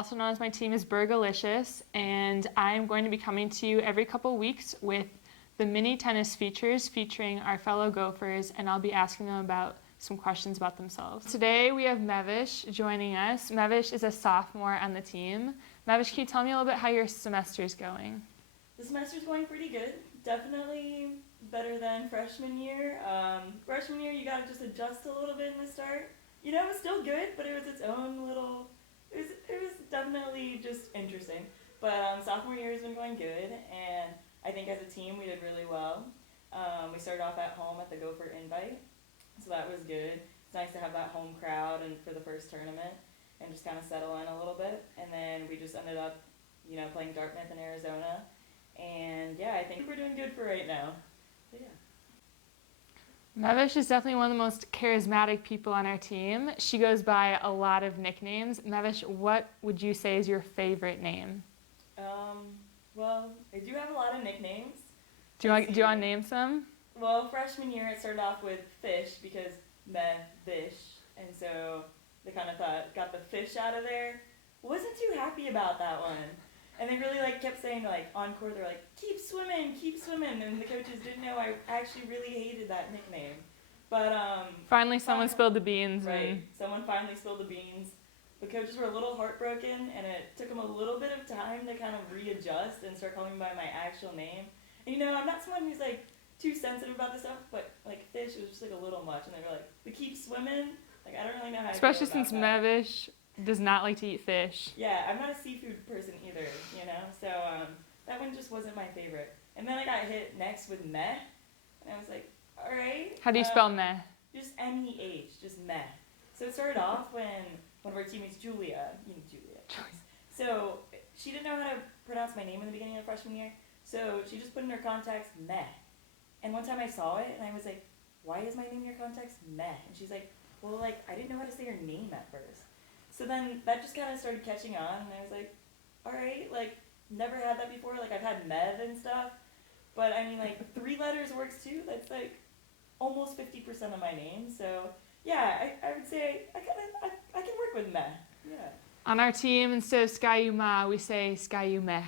also known as my team, is Burgalicious, and I'm going to be coming to you every couple weeks with the Minne-Tennis Features featuring our fellow Gophers, and I'll be asking them about some questions about themselves. Today we have Mehvish joining us. Mehvish is a sophomore on the team. Mehvish, can you tell me a little bit how your semester is going? The semester's going pretty good. Definitely better than freshman year. Freshman year, you gotta just adjust a little bit in the start. You know, it was still good, but it was its own little. It was definitely just interesting. But sophomore year has been going good, and I think as a team we did really well. We started off at home at the Gopher Invite, so that was good. It's nice to have that home crowd and for the first tournament, and just kind of settle in a little bit. And then we just ended up, playing Dartmouth in Arizona. And yeah, I think we're doing good for right now. So yeah. Mehvish is definitely one of the most charismatic people on our team. She goes by a lot of nicknames. Mehvish, what would you say is your favorite name? Well, I do have a lot of nicknames. Do you want to name some? Well, freshman year it started off with Fish because Mehvish, and so they kind of got the fish out of there. Wasn't too happy about that one. And they really kept saying encore, they're like, keep swimming, and the coaches didn't know I actually really hated that nickname. But finally someone spilled the beans. Right, someone finally spilled the beans. The coaches were a little heartbroken, and it took them a little bit of time to kind of readjust and start calling me by my actual name. And I'm not someone who's too sensitive about this stuff, but Fish was just a little much, and they were like, we keep swimming. I don't really know how to especially since Mehvish does not like to eat fish. Yeah, I'm not a seafood person either, so that one just wasn't my favorite. And then I got hit next with Meh, and I was like, all right. How do you spell Meh? Just M-E-H, just Meh. So it started off when one of our teammates, Julia, so she didn't know how to pronounce my name in the beginning of freshman year, so she just put in her contacts Meh. And one time I saw it, and I was like, why is my name in your contacts Meh? And she's like, well, I didn't know how to say your name at first. So then that just kind of started catching on, and I was like, all right, never had that before. I've had Mev and stuff, but I mean, 3 letters works too. That's almost 50% of my name. So yeah, I would say I can work with Meh. Yeah. On our team, instead of Skayuma, we say Skayume.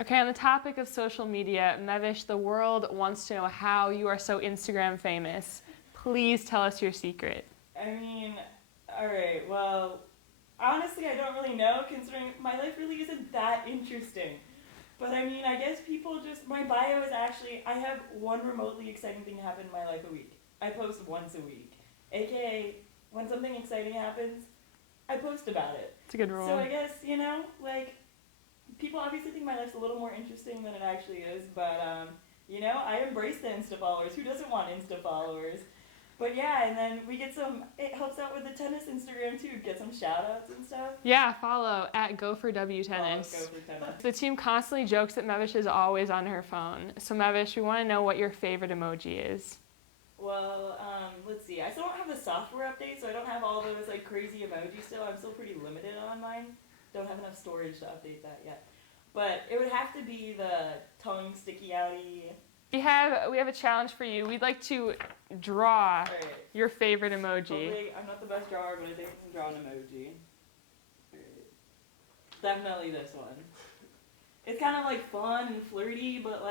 Okay, on the topic of social media, Mehvish, the world wants to know how you are so Instagram famous. Please tell us your secret. I mean, all right, well, honestly, I don't really know, considering my life really isn't that interesting. But I mean, I guess people my bio is actually, I have one remotely exciting thing happen in my life a week. I post once a week. AKA, when something exciting happens, I post about it. It's a good rule. So I guess, people obviously think my life's a little more interesting than it actually is, but, I embrace the Insta followers. Who doesn't want Insta followers? But yeah, and then we get it helps out with the tennis Instagram too, get some shout outs and stuff. Yeah, follow at GopherWTennis. Gopher Tennis. The team constantly jokes that Mehvish is always on her phone. So Mehvish, we want to know what your favorite emoji is. Well, let's see. I still don't have the software update, so I don't have all those crazy emojis still. I'm still pretty limited on mine. Don't have enough storage to update that yet. But it would have to be the tongue sticky outy. We have a challenge for you. We'd like to draw your favorite emoji. Hopefully, I'm not the best drawer, but I think I can draw an emoji. Definitely this one. It's kind of fun and flirty, but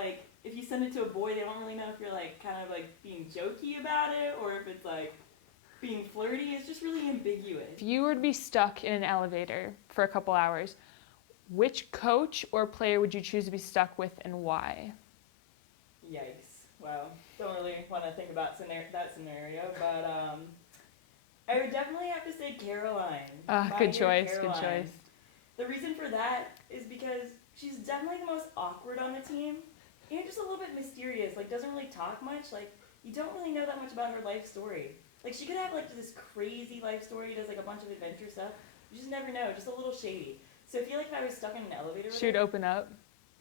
if you send it to a boy, they don't really know if you're kind of being jokey about it or if it's being flirty. It's just really ambiguous. If you were to be stuck in an elevator for a couple hours, which coach or player would you choose to be stuck with and why? Yikes. Well, don't really want to think about that scenario, but I would definitely have to say Caroline. Good choice, good choice. The reason for that is because she's definitely the most awkward on the team and just a little bit mysterious, doesn't really talk much, you don't really know that much about her life story. She could have this crazy life story, does a bunch of adventure stuff, you just never know, just a little shady. So I feel if I was stuck in an elevator with she would open up.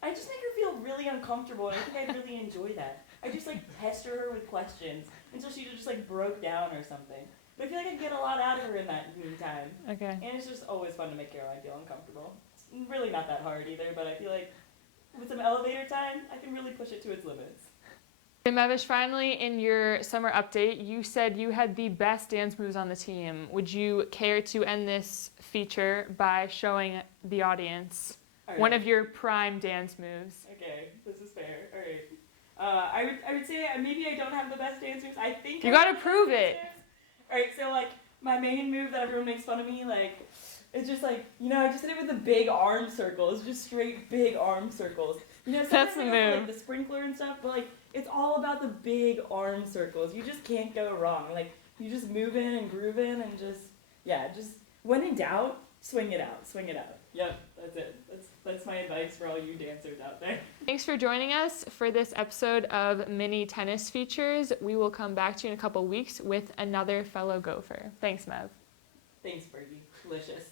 I just make her feel really uncomfortable, and I think I'd really enjoy that. I just pester her with questions until she just broke down or something. But I feel I could get a lot out of her in that meantime. Okay. And it's just always fun to make Caroline feel uncomfortable. It's really not that hard either, but I feel with some elevator time, I can really push it to its limits. And Mehvish, finally, in your summer update, you said you had the best dance moves on the team. Would you care to end this feature by showing the audience one of your prime dance moves? Okay, this is fair. All right. I would say maybe I don't have the best dance moves. I think You gotta prove it. All right, so like my main move that everyone makes fun of me, like it's just like I just hit it with the big arm circles, just straight big arm circles. That's the move. Like the sprinkler and stuff, but like it's all about the big arm circles. You just can't go wrong. Like you just move in and groove in and just when in doubt, swing it out, swing it out. Yep, that's it. That's my advice for all you dancers out there. Thanks for joining us for this episode of Minne-Tennis Features. We will come back to you in a couple weeks with another fellow Gopher. Thanks, Mev. Thanks, Bergie. Delicious.